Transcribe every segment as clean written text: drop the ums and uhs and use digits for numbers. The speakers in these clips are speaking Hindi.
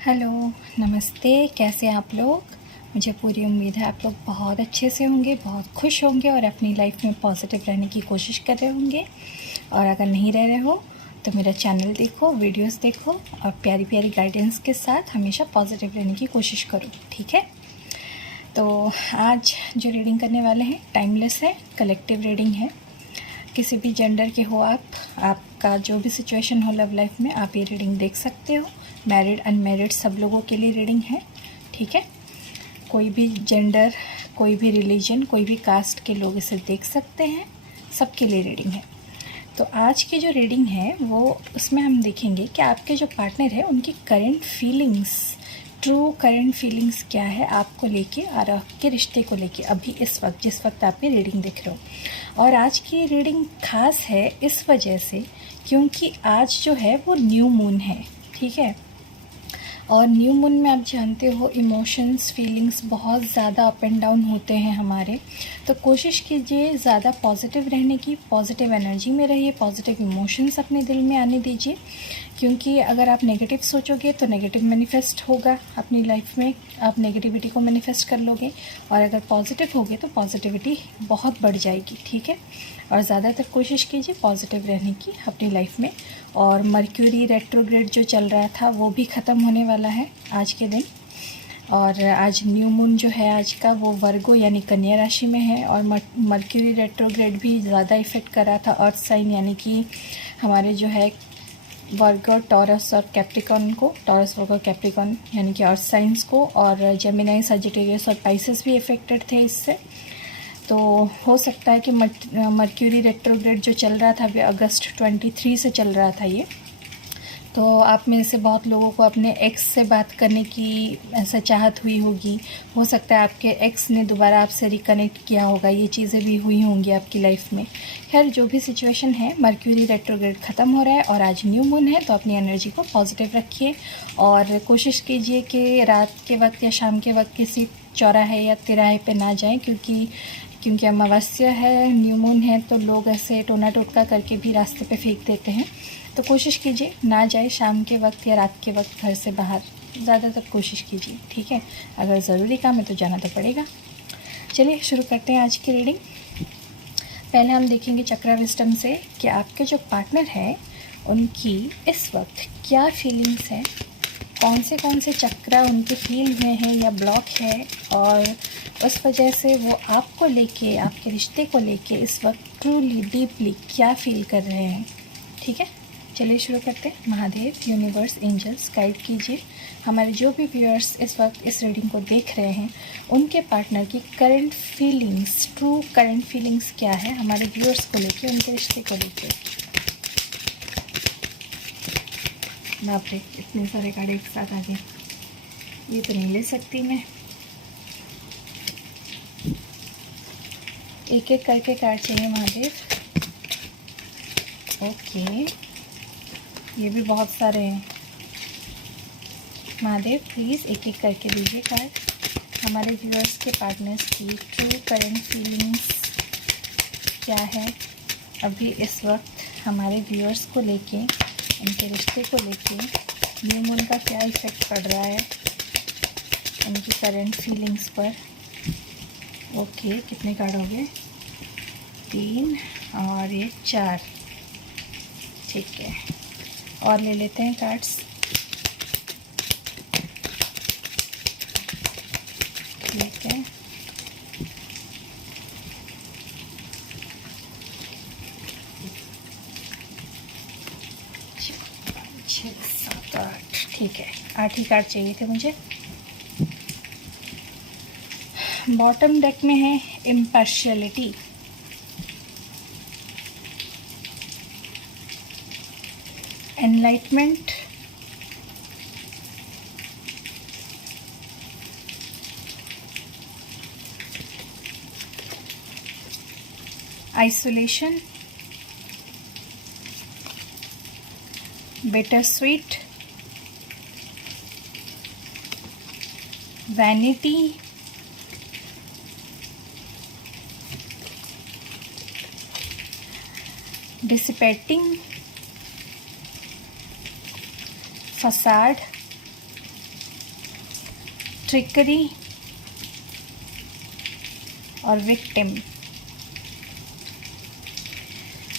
हेलो, नमस्ते। कैसे हैं आप लोग? मुझे पूरी उम्मीद है आप लोग बहुत अच्छे से होंगे, बहुत खुश होंगे और अपनी लाइफ में पॉजिटिव रहने की कोशिश कर रहे होंगे। और अगर नहीं रह रहे हो तो मेरा चैनल देखो, वीडियोस देखो और प्यारी प्यारी गाइडेंस के साथ हमेशा पॉजिटिव रहने की कोशिश करो, ठीक है? तो आज जो रीडिंग करने वाले हैं टाइमलेस है, कलेक्टिव रीडिंग है। किसी भी जेंडर के हो आपका जो भी सिचुएशन हो लव लाइफ में, आप ये रीडिंग देख सकते हो। मैरिड अनमैरिड सब लोगों के लिए रीडिंग है, ठीक है? कोई भी जेंडर, कोई भी रिलीजन, कोई भी कास्ट के लोग इसे देख सकते हैं, सबके लिए रीडिंग है। तो आज की जो रीडिंग है वो उसमें हम देखेंगे कि आपके जो पार्टनर है उनकी current feelings, true current feelings क्या है आपको लेके और आपके रिश्ते को लेके अभी इस वक्त, जिस वक्त आप ये रीडिंग देख रहे हो। और आज की रीडिंग ख़ास है इस वजह से क्योंकि आज जो है वो न्यू मून है, ठीक है? और न्यू मून में आप जानते हो इमोशंस, फीलिंग्स बहुत ज़्यादा अप एंड डाउन होते हैं हमारे। तो कोशिश कीजिए ज़्यादा पॉजिटिव रहने की, पॉजिटिव एनर्जी में रहिए, पॉजिटिव इमोशंस अपने दिल में आने दीजिए। क्योंकि अगर आप नेगेटिव सोचोगे तो नेगेटिव मैनिफेस्ट होगा अपनी लाइफ में, आप नेगेटिविटी को मैनिफेस्ट कर लोगे। और अगर पॉजिटिव होगे तो पॉजिटिविटी बहुत बढ़ जाएगी, ठीक है? और ज़्यादातर कोशिश कीजिए पॉजिटिव रहने की अपनी लाइफ में। और मर्क्यूरी रेट्रोग्रेड जो चल रहा था वो भी ख़त्म होने वाला है आज के दिन। और आज न्यू मून जो है आज का वो वर्गो यानी कन्या राशि में है। और मर्क्यूरी रेट्रोग्रेड भी ज़्यादा इफ़ेक्ट कर रहा था अर्थ साइन यानी कि हमारे जो है वर्गो, टॉरस और कैप्रिकॉन को, टॉरस वर्गो कैप्रिकॉन यानी कि अर्थ साइंस को। और जेमिनाई, सजिटेरियस और पाइसेस भी इफ़ेक्टेड थे इससे। तो हो सकता है कि मर्क्यूरी रेट्रोग्रेड जो चल रहा था वो अगस्त 23 से चल रहा था ये। तो आप में से बहुत लोगों को अपने एक्स से बात करने की ऐसा चाहत हुई होगी। हो सकता है आपके एक्स ने दोबारा आपसे रिकनेक्ट किया होगा, ये चीज़ें भी हुई होंगी आपकी लाइफ में। खैर जो भी सिचुएशन है, मर्क्यूरी रेट्रोग्रेड ख़त्म हो रहा है और आज न्यू मून है, तो अपनी एनर्जी को पॉजिटिव रखिए। और कोशिश कीजिए कि रात के वक्त या शाम के वक्त किसी चौराहे या तिराहे पे ना जाएं, क्योंकि अमावस्या है, न्यू मून है, तो लोग ऐसे टोना टोटका करके भी रास्ते पे फेंक देते हैं। तो कोशिश कीजिए ना जाए शाम के वक्त या रात के वक्त घर से बाहर, ज़्यादातर कोशिश कीजिए, ठीक है? अगर ज़रूरी काम है तो जाना तो पड़ेगा। चलिए शुरू करते हैं आज की रीडिंग। पहले हम देखेंगे चक्रा विस्डम से कि आपके जो पार्टनर है उनकी इस वक्त क्या फीलिंग्स है, कौन से चक्रा उनके हील हुए हैं या ब्लॉक है, और उस वजह से वो आपको लेके, आपके रिश्ते को लेके इस वक्त ट्रूली डीपली क्या फील कर रहे हैं, ठीक है? चलिए शुरू करते हैं। महादेव, यूनिवर्स, एंजल्स गाइड कीजिए हमारे जो भी व्यूअर्स इस वक्त इस रीडिंग को देख रहे हैं, उनके पार्टनर की current feelings, true current feelings क्या है हमारे व्यूअर्स को लेके, उनके रिश्ते को लेके। बाप रे, इतने सारे कार्ड एक साथ आ गए, ये तो नहीं ले सकती मैं। एक एक करके कार्ड चाहिए महादेव। ओके, ये भी बहुत सारे हैं। महादेव प्लीज़ एक एक करके दीजिए कार्ड। हमारे व्यूअर्स के पार्टनर्स की ट्रू करंट फीलिंग्स क्या है अभी इस वक्त हमारे व्यूअर्स को लेके, उनके रिश्ते को लेके, न्यू मून का क्या इफ़ेक्ट पड़ रहा है उनकी करंट फीलिंग्स पर। ओके, कितने कार्ड हो गए? 3 और ये 4, ठीक है। और ले लेते हैं कार्ड्स। ठीक है, छः, 7, 8, ठीक है, 8 ही कार्ड चाहिए थे मुझे। बॉटम डेक में है impartiality, enlightenment, isolation, bitter sweet, vanity, dissipating, facade, trickery और विक्टिम।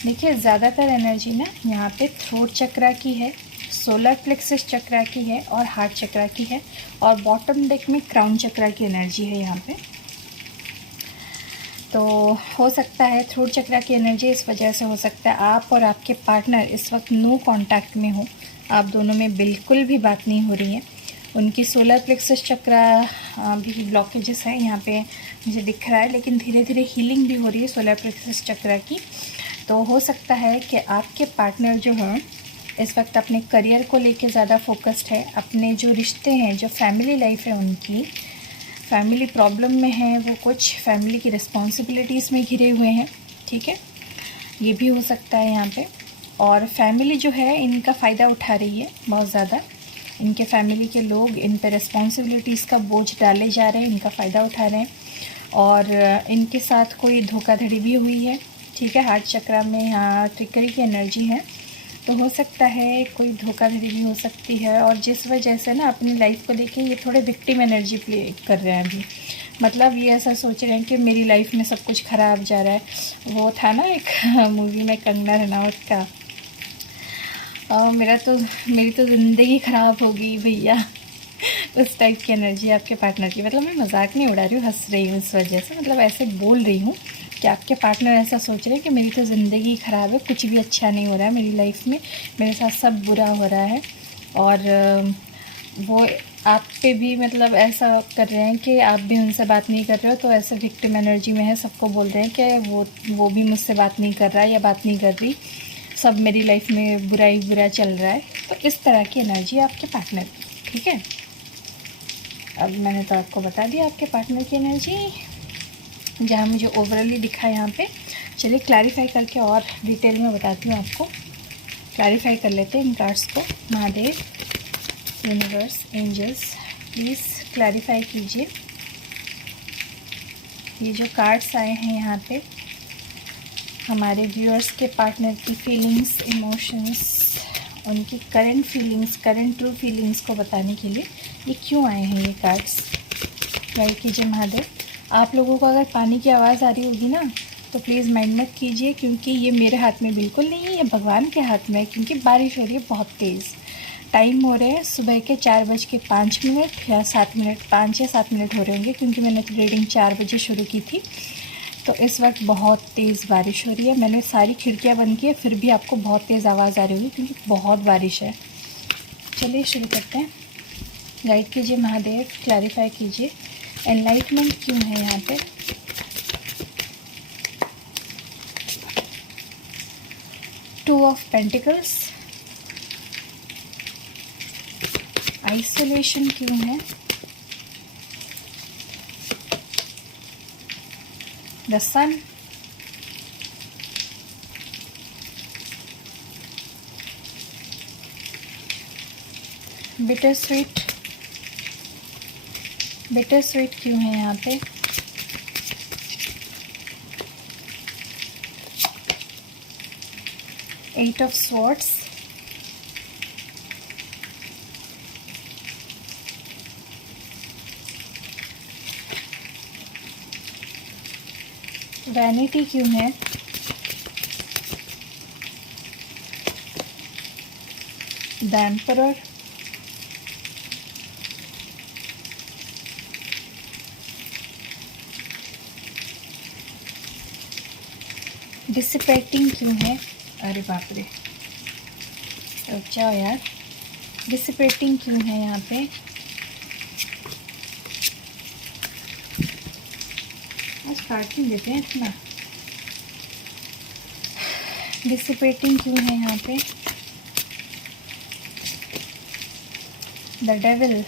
देखिए ज़्यादातर एनर्जी ना यहाँ पे थ्रोट चक्रा की है, सोलर प्लेक्सस चक्रा की है और हार्ट चक्रा की है, और बॉटम डेक में क्राउन चक्रा की एनर्जी है यहाँ पे। तो हो सकता है थ्रोट चक्रा की एनर्जी इस वजह से हो सकता है आप और आपके पार्टनर इस वक्त नो कांटेक्ट में हो, आप दोनों में बिल्कुल भी बात नहीं हो रही है। उनकी सोलर प्लेक्सस चक्रा भी ब्लॉकेजेस है यहाँ पे मुझे दिख रहा है, लेकिन धीरे धीरे हीलिंग भी हो रही है सोलर प्लेक्सस चक्रा की। तो हो सकता है कि आपके पार्टनर जो है इस वक्त अपने करियर को लेके ज़्यादा फोकस्ड है, अपने जो रिश्ते हैं, जो फैमिली लाइफ है उनकी फैमिली प्रॉब्लम में है, वो कुछ फैमिली की रिस्पॉन्सिबिलिटीज़ में घिरे हुए हैं, ठीक है, ये भी हो सकता है यहाँ पे। और फैमिली जो है इनका फ़ायदा उठा रही है बहुत ज़्यादा, इनके फैमिली के लोग इन पर रिस्पॉन्सिबिलिटीज़ का बोझ डाले जा रहे हैं, इनका फ़ायदा उठा रहे हैं, और इनके साथ कोई धोखाधड़ी भी हुई है, ठीक है। हार्ट चक्रा में यहाँ ट्रिकरी की एनर्जी है, तो हो सकता है कोई धोखाधड़ी भी हो सकती है, और जिस वजह से ना अपनी लाइफ को लेके ये थोड़े विक्टिम एनर्जी प्ले कर रहे हैं अभी। मतलब ये ऐसा सोच रहे हैं कि मेरी लाइफ में सब कुछ ख़राब जा रहा है। वो था ना एक मूवी में कंगना रनावत का, मेरी तो ज़िंदगी ख़राब होगी भैया उस टाइप की एनर्जी आपके पार्टनर की। मतलब मैं मजाक नहीं उड़ा रही हूँ, हंस रही हूँ इस वजह से, मतलब ऐसे बोल रही हूँ कि आपके पार्टनर ऐसा सोच रहे हैं कि मेरी तो ज़िंदगी ख़राब है, कुछ भी अच्छा नहीं हो रहा है मेरी लाइफ में, मेरे साथ सब बुरा हो रहा है। और वो आप पे भी मतलब ऐसा कर रहे हैं कि आप भी उनसे बात नहीं कर रहे हो, तो ऐसे विक्टिम एनर्जी में है, सबको बोल रहे हैं कि वो भी मुझसे बात नहीं कर रहा है या बात नहीं कर रही, सब मेरी लाइफ में बुरा ही बुरा चल रहा है। तो इस तरह की एनर्जी है आपके पार्टनर की, ठीक है। अब मैंने तो आपको बता दिया आपके पार्टनर की एनर्जी जहाँ मुझे ओवरऑली दिखा है यहाँ पे। चलिए क्लैरिफाई करके और डिटेल में बताती हूँ आपको। क्लैरिफाई कर लेते हैं इन कार्ड्स को। Mahadev, universe, angels, please clarify कीजिए। ये जो कार्ड्स आए हैं यहाँ पे हमारे व्यूअर्स के पार्टनर की फीलिंग्स, इमोशंस, उनकी current feelings, current true feelings को बताने के लिए ये क्यों आए हैं ये कार्ड्स। गाइड कीजिए महादेव। आप लोगों को अगर पानी की आवाज़ आ रही होगी ना तो प्लीज़ माइंड मत कीजिए, क्योंकि ये मेरे हाथ में बिल्कुल नहीं है, ये भगवान के हाथ में है, क्योंकि बारिश हो रही है बहुत तेज़। टाइम हो रहे हैं सुबह के 4:05 या 7 मिनट, 5 या 7 मिनट हो रहे होंगे, क्योंकि मैंने तो रीडिंग 4 बजे शुरू की थी। तो इस वक्त बहुत तेज़ बारिश हो रही है। मैंने सारी खिड़कियाँ बंद की है, फिर भी आपको बहुत तेज़ आवाज़ आ रही होगी क्योंकि बहुत बारिश है। चलिए शुरू करते हैं। गाइड कीजिए महादेव, क्लैरिफाई कीजिए एनलाइटमेंट क्यों है यहाँ पे। टू ऑफ पेंटिकल्स, आइसोलेशन क्यों है, the sun, bitter sweet, bitter sweet क्यों है यहाँ पे, एट ऑफ स्वॉर्ड्स, वैनिटी क्यों है, द एम्परर, डिसिपेटिंग क्यों है, अरे बाप रे रुक जाओ यार, डिसिपेटिंग क्यों है यहाँ पे, आज काट क्यों देते हैं इतना, डिसिपेटिंग क्यों है यहाँ पे, द डेविल,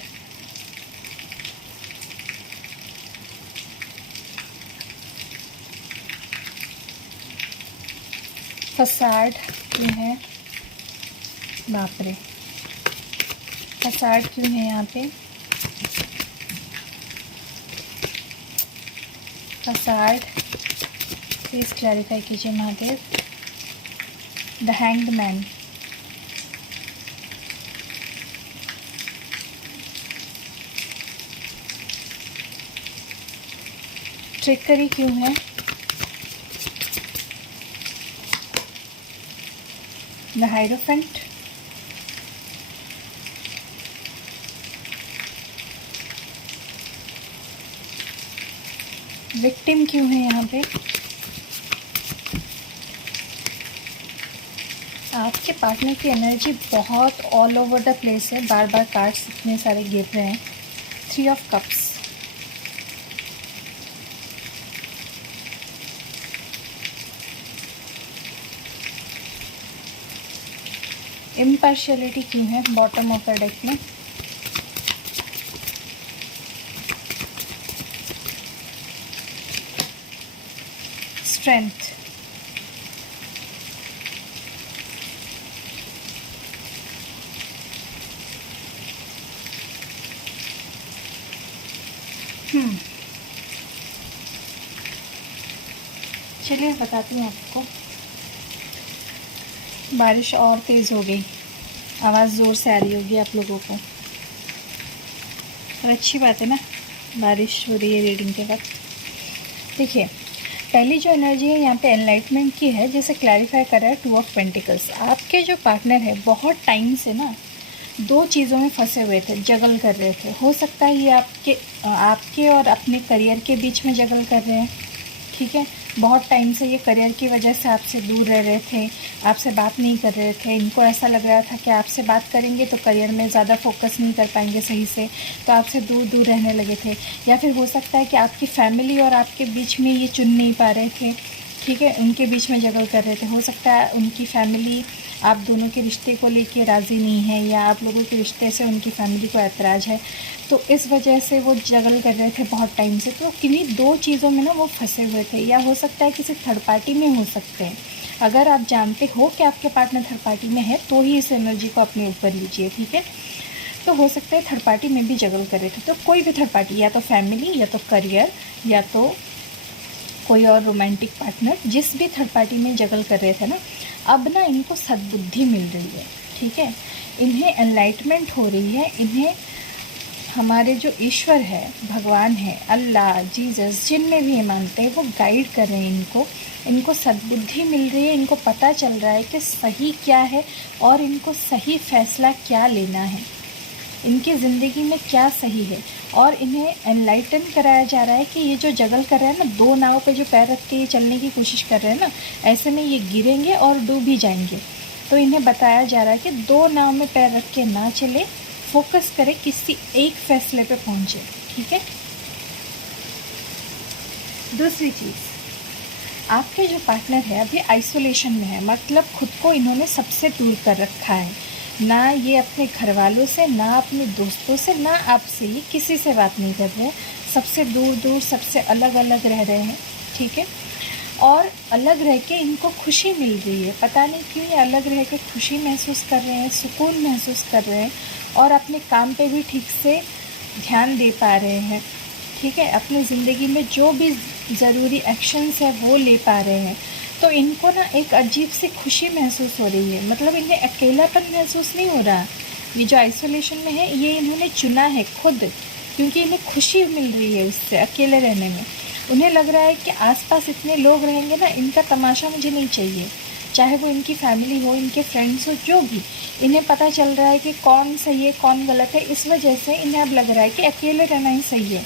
फसाड क्यों है, बाप रे फसाड क्यों है यहाँ पे, फसाड प्लीज़ क्लैरिफाई कीजिए Mahadev. The hanged man, trickery क्यों है, द हायरोफेंट, विक्टिम क्यों है यहाँ पे, आपके पार्टनर की एनर्जी बहुत ऑल ओवर द प्लेस है, बार बार कार्ड्स इतने सारे गिर रहे हैं, 3 ऑफ कप्स, इम्पार्शियलिटी क्यों है बॉटम ऑफ द डेक में, स्ट्रेंथ, चलिए बताती हूँ आपको। बारिश और तेज़ हो गई, आवाज़ ज़ोर से आ रही होगी आप लोगों को, और अच्छी बात है ना, बारिश हो रही है रीडिंग के वक्त। देखिए, पहली जो एनर्जी है यहाँ पे एनलाइटमेंट की है, जैसे क्लैरिफाई कर रहा है 2 ऑफ पेंटिकल्स। आपके जो पार्टनर है बहुत टाइम से ना 2 चीज़ों में फंसे हुए थे, जगल कर रहे थे। हो सकता है ये आपके और अपने करियर के बीच में जगल कर रहे हैं, ठीक है। बहुत टाइम से ये करियर की वजह से आपसे दूर रह रहे थे, आपसे बात नहीं कर रहे थे। इनको ऐसा लग रहा था कि आपसे बात करेंगे तो करियर में ज़्यादा फोकस नहीं कर पाएंगे सही से, तो आपसे दूर दूर रहने लगे थे। या फिर हो सकता है कि आपकी फैमिली और आपके बीच में ये चुन नहीं पा रहे थे, ठीक है, उनके बीच में जगल कर रहे थे। हो सकता है उनकी फैमिली आप दोनों के रिश्ते को लेके राज़ी नहीं है, या आप लोगों के रिश्ते से उनकी फैमिली को ऐतराज़ है, तो इस वजह से वो जगल कर रहे थे बहुत टाइम से। तो किन्हीं 2 चीज़ों में ना वो फंसे हुए थे, या हो सकता है किसी थर्ड पार्टी में हो सकते हैं। अगर आप जानते हो कि आपके पार्टनर थर्ड पार्टी में है तो ही इस एनर्जी को अपने ऊपर लीजिए, ठीक है। तो हो सकता है थर्ड पार्टी में भी जगल कर रहे थे, तो कोई भी थर्ड पार्टी, या तो फैमिली, या तो करियर, या तो कोई और रोमांटिक पार्टनर, जिस भी थर्ड पार्टी में जगल कर रहे थे ना, अब ना इनको सद्बुद्धि मिल रही है, ठीक है। इन्हें एनलाइटमेंट हो रही है, इन्हें हमारे जो ईश्वर है, भगवान है, अल्लाह, जीसस, जिनमें भी ये मानते हैं, वो गाइड कर रहे हैं इनको सद्बुद्धि मिल रही है। इनको पता चल रहा है कि सही क्या है और इनको सही फैसला क्या लेना है, इनकी ज़िंदगी में क्या सही है। और इन्हें एनलाइटन कराया जा रहा है कि ये जो जगल कर रहे हैं ना, 2 नाव पे जो पैर रख के ये चलने की कोशिश कर रहे हैं ना, ऐसे में ये गिरेंगे और डूब भी जाएंगे। तो इन्हें बताया जा रहा है कि 2 नाव में पैर रख के ना चले, फोकस करें, किसी एक फैसले पे पहुँचे, ठीक है। दूसरी चीज़, आपके जो पार्टनर है अभी आइसोलेशन में है, मतलब खुद को इन्होंने सबसे दूर कर रखा है। ना ये अपने घर वालों से, ना अपने दोस्तों से, ना आपसे, ये किसी से बात नहीं कर रहे हैं। सबसे दूर दूर, सबसे अलग अलग रह रहे हैं, ठीक है। और अलग रह के इनको खुशी मिल रही है, पता नहीं क्यों ये अलग रह के खुशी महसूस कर रहे हैं, सुकून महसूस कर रहे हैं, और अपने काम पे भी ठीक से ध्यान दे पा रहे हैं, ठीक है। अपनी ज़िंदगी में जो भी ज़रूरी एक्शंस है वो ले पा रहे हैं। तो इनको ना एक अजीब सी खुशी महसूस हो रही है, मतलब इन्हें अकेलापन महसूस नहीं हो रहा। ये जो आइसोलेशन में है ये इन्होंने चुना है खुद, क्योंकि इन्हें खुशी मिल रही है उससे, अकेले रहने में। उन्हें लग रहा है कि आसपास इतने लोग रहेंगे ना, इनका तमाशा मुझे नहीं चाहिए, चाहे वो इनकी फैमिली हो, इनके फ्रेंड्स हो, जो भी। इन्हें पता चल रहा है कि कौन सही है कौन गलत है, इस वजह से इन्हें अब लग रहा है कि अकेले रहना ही सही है।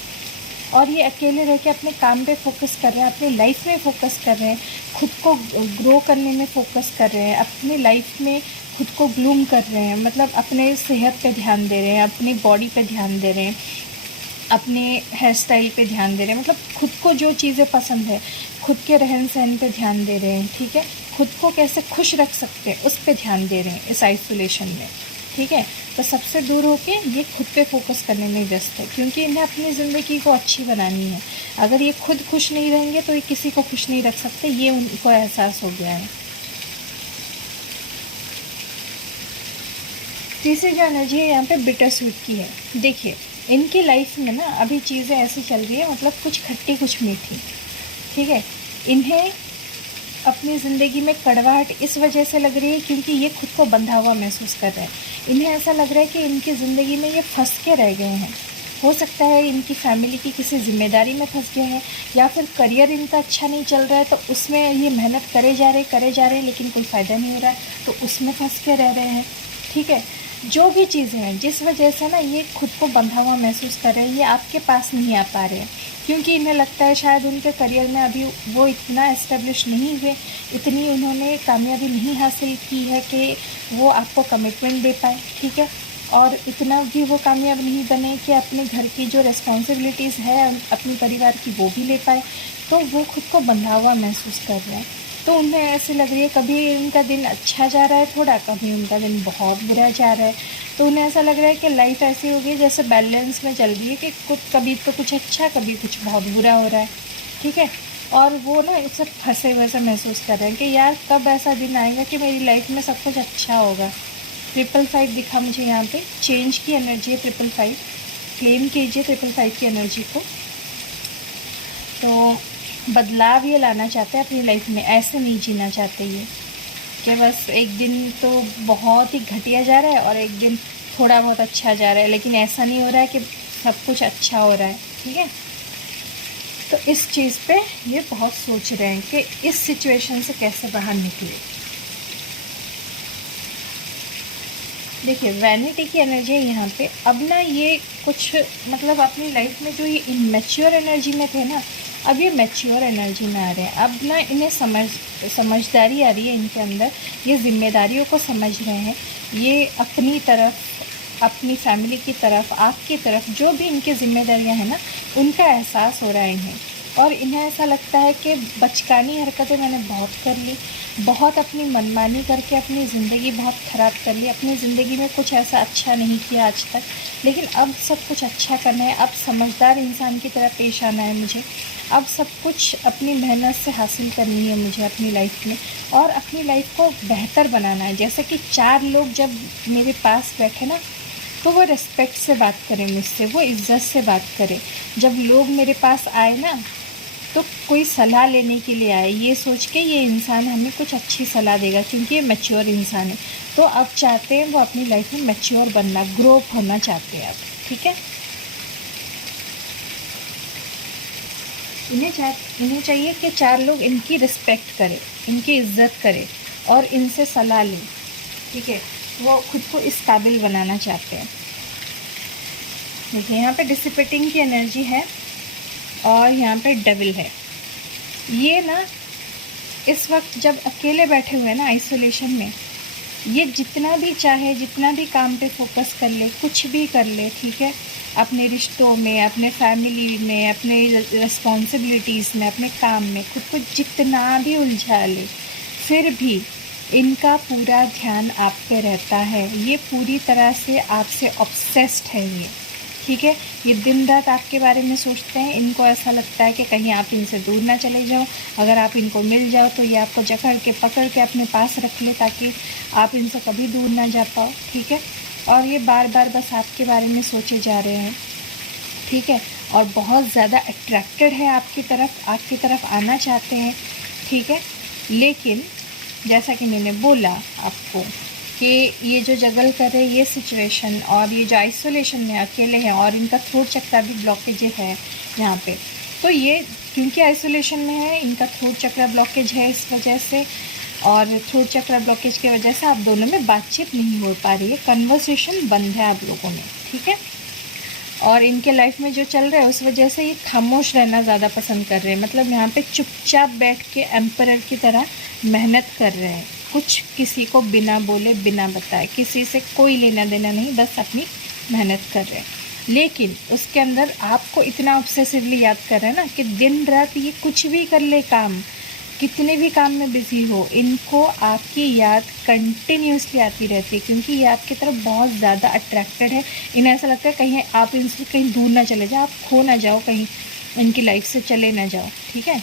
और ये अकेले रह के अपने काम पे फोकस कर रहे हैं, अपनी लाइफ में फ़ोकस कर रहे हैं, खुद को ग्रो करने में फ़ोकस कर रहे हैं, अपनी लाइफ में खुद को ग्लूम कर रहे हैं, मतलब अपने सेहत पे ध्यान दे रहे हैं, अपनी बॉडी पे ध्यान दे रहे हैं, अपने हेयर स्टाइल पे ध्यान दे रहे हैं, मतलब खुद को जो चीज़ें पसंद है, खुद के रहन सहन पे ध्यान दे रहे हैं, ठीक है। खुद को कैसे खुश रख सकते हैं उस पे ध्यान दे रहे हैं इस आइसोलेशन में, ठीक है। तो सबसे दूर होके ये खुद पे फोकस करने में व्यस्त है, क्योंकि इन्हें अपनी ज़िंदगी को अच्छी बनानी है। अगर ये खुद खुश नहीं रहेंगे तो ये किसी को खुश नहीं रख सकते, ये उनको एहसास हो गया है। तीसरी जो एनर्जी है यहाँ पे बिटर स्वीट की है। देखिए, इनकी लाइफ में ना अभी चीज़ें ऐसी चल रही है, मतलब कुछ खट्टी कुछ मीठी, ठीक है। इन्हें अपनी ज़िंदगी में कड़वाहट इस वजह से लग रही है क्योंकि ये खुद को बंधा हुआ महसूस कर रहे हैं। इन्हें ऐसा लग रहा है कि इनकी ज़िंदगी में ये फंस के रह गए हैं, हो सकता है इनकी फैमिली की किसी ज़िम्मेदारी में फंस गए हैं, या फिर करियर इनका अच्छा नहीं चल रहा है तो उसमें ये मेहनत करे जा रहे हैं लेकिन कोई फ़ायदा नहीं हो रहा है, तो उसमें फंस के रह रहे हैं। ठीक है, जो भी चीज़ें हैं जिस वजह से ना ये खुद को बंधा हुआ महसूस कर रहे हैं, ये आपके पास नहीं आ पा रहे हैं, क्योंकि इन्हें लगता है शायद उनके करियर में अभी वो इतना एस्टेब्लिश नहीं हुए, इतनी उन्होंने कामयाबी नहीं हासिल की है कि वो आपको कमिटमेंट दे पाए। ठीक है, और इतना भी वो कामयाब नहीं बने कि अपने घर की जो रिस्पॉन्सिबिलिटीज़ है अपने परिवार की वो भी ले पाए, तो वो खुद को बंधा हुआ महसूस कर रहे हैं। तो उन्हें ऐसे लग रही है, कभी उनका दिन अच्छा जा रहा है थोड़ा, कभी उनका दिन बहुत बुरा जा रहा है, तो उन्हें ऐसा लग रहा है कि लाइफ ऐसी हो गई जैसे बैलेंस में चल रही है कि कभी तो कुछ अच्छा, कभी कुछ बहुत बुरा हो रहा है। ठीक है, और वो ना इससे फंसे हुए से महसूस कर रहे हैं कि यार कब ऐसा दिन आएगा कि मेरी लाइफ में सब कुछ अच्छा होगा। 555 दिखा मुझे यहाँ पे, चेंज की एनर्जी है 555, क्लेम कीजिए 555 की एनर्जी को। तो बदलाव ये लाना चाहते हैं अपनी लाइफ में, ऐसे नहीं जीना चाहते ये कि बस एक दिन तो बहुत ही घटिया जा रहा है और एक दिन थोड़ा बहुत अच्छा जा रहा है, लेकिन ऐसा नहीं हो रहा है कि सब कुछ अच्छा हो रहा है। ठीक है, तो इस चीज़ पे ये बहुत सोच रहे हैं कि इस सिचुएशन से कैसे बाहर निकले। देखिए वैनिटी की एनर्जी है यहाँ पे। अब ना ये कुछ मतलब अपनी लाइफ में जो ये इमेच्योर एनर्जी में थे ना, अब ये मैच्योर एनर्जी में आ रहे हैं। अब ना इन्हें समझदारी आ रही है इनके अंदर, ये जिम्मेदारियों को समझ रहे हैं, ये अपनी तरफ, अपनी फैमिली की तरफ, आपकी तरफ जो भी इनकी जिम्मेदारियां हैं ना, उनका एहसास हो रहा है इन्हें। और इन्हें ऐसा लगता है कि बचकानी हरकतें मैंने बहुत कर ली, बहुत अपनी मनमानी करके अपनी ज़िंदगी बहुत ख़राब कर ली, अपनी ज़िंदगी में कुछ ऐसा अच्छा नहीं किया आज तक, लेकिन अब सब कुछ अच्छा करना है, अब समझदार इंसान की तरह पेश आना है मुझे, अब सब कुछ अपनी मेहनत से हासिल करनी है मुझे अपनी लाइफ में, और अपनी लाइफ को बेहतर बनाना है। जैसे कि 4 लोग जब मेरे पास बैठे ना, तो वो रिस्पेक्ट से बात करें मुझसे, वो इज़्ज़त से बात करें। जब लोग मेरे पास आए ना, तो कोई सलाह लेने के लिए आए, ये सोच के ये इंसान हमें कुछ अच्छी सलाह देगा, क्योंकि ये मैच्योर इंसान है। तो अब चाहते हैं वो अपनी लाइफ में मैच्योर बनना, ग्रो अप होना चाहते हैं अब। ठीक है, इन्हें चाहिए कि 4 लोग इनकी रिस्पेक्ट करें, इनकी इज्जत करें और इनसे सलाह लें। ठीक है, वो खुद को इस काबिल बनाना चाहते हैं। देखिए यहाँ पे डिसिपेटिंग की एनर्जी है और यहाँ पे डेविल है। ये ना इस वक्त जब अकेले बैठे हुए हैं ना आइसोलेशन में, ये जितना भी चाहे, जितना भी काम पे फोकस कर ले, कुछ भी कर ले, ठीक है, अपने रिश्तों में, अपने फैमिली में, अपने रिस्पॉन्सिबिलिटीज़ में, अपने काम में खुद को जितना भी उलझा ले, फिर भी इनका पूरा ध्यान आप पे रहता है। ये पूरी तरह से आपसे ऑब्सेस्ड है ये। ठीक है, ये दिन रात आपके बारे में सोचते हैं। इनको ऐसा लगता है कि कहीं आप इनसे दूर ना चले जाओ, अगर आप इनको मिल जाओ तो ये आपको जकड़ के पकड़ के अपने पास रख ले, ताकि आप इनसे कभी दूर ना जा पाओ। ठीक है, और ये बार बार बस आपके बारे में सोचे जा रहे हैं। ठीक है, और बहुत ज़्यादा अट्रैक्टेड है आपकी तरफ आना चाहते हैं। ठीक है, लेकिन जैसा कि मैंने बोला आपको कि ये जो जगल कर रहे ये सिचुएशन, और ये जो आइसोलेशन में अकेले हैं, और इनका थ्रोट चक्र भी ब्लॉकेज है यहाँ पे, तो ये क्योंकि आइसोलेशन में है, इनका थ्रोट चक्र ब्लॉकेज है इस वजह से, और थ्रोट चक्र ब्लॉकेज की वजह से आप दोनों में बातचीत नहीं हो पा रही है, कन्वर्सेशन बंद है आप लोगों में। ठीक है, और इनके लाइफ में जो चल रहा है उस वजह से ये खामोश रहना ज़्यादा पसंद कर रहे हैं। मतलब यहाँ पे चुपचाप बैठ के एम्परर की तरह मेहनत कर रहे हैं, कुछ किसी को बिना बोले बिना बताए, किसी से कोई लेना देना नहीं, बस अपनी मेहनत कर रहे हैं। लेकिन उसके अंदर आपको इतना ऑब्सेसिवली याद कर रहे हैं ना कि दिन रात ये कुछ भी कर ले काम, कितने भी काम में बिज़ी हो, इनको आपकी याद कंटिन्यूसली आती रहती है, क्योंकि ये आपकी तरफ बहुत ज़्यादा अट्रैक्टेड है। इन्हें ऐसा लगता है कहीं आप इनसे कहीं दूर ना चले जाओ, आप खो ना जाओ, कहीं इनकी लाइफ से चले ना जाओ। ठीक है,